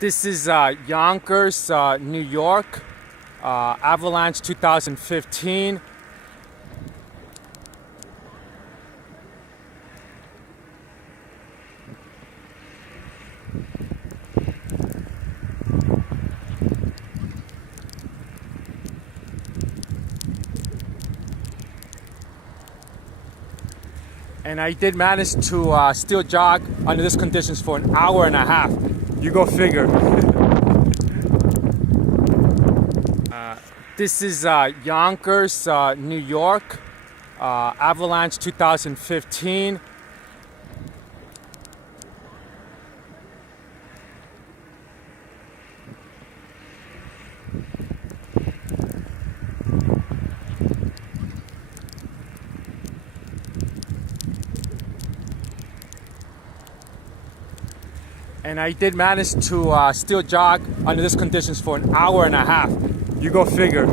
This is Yonkers, New York, Avalanche 2015. And I did manage to still jog under these conditions for an hour and a half. You go figure. This is Yonkers, New York, Avalanche 2015. And I did manage to still jog under these conditions for an hour and a half. You go figure.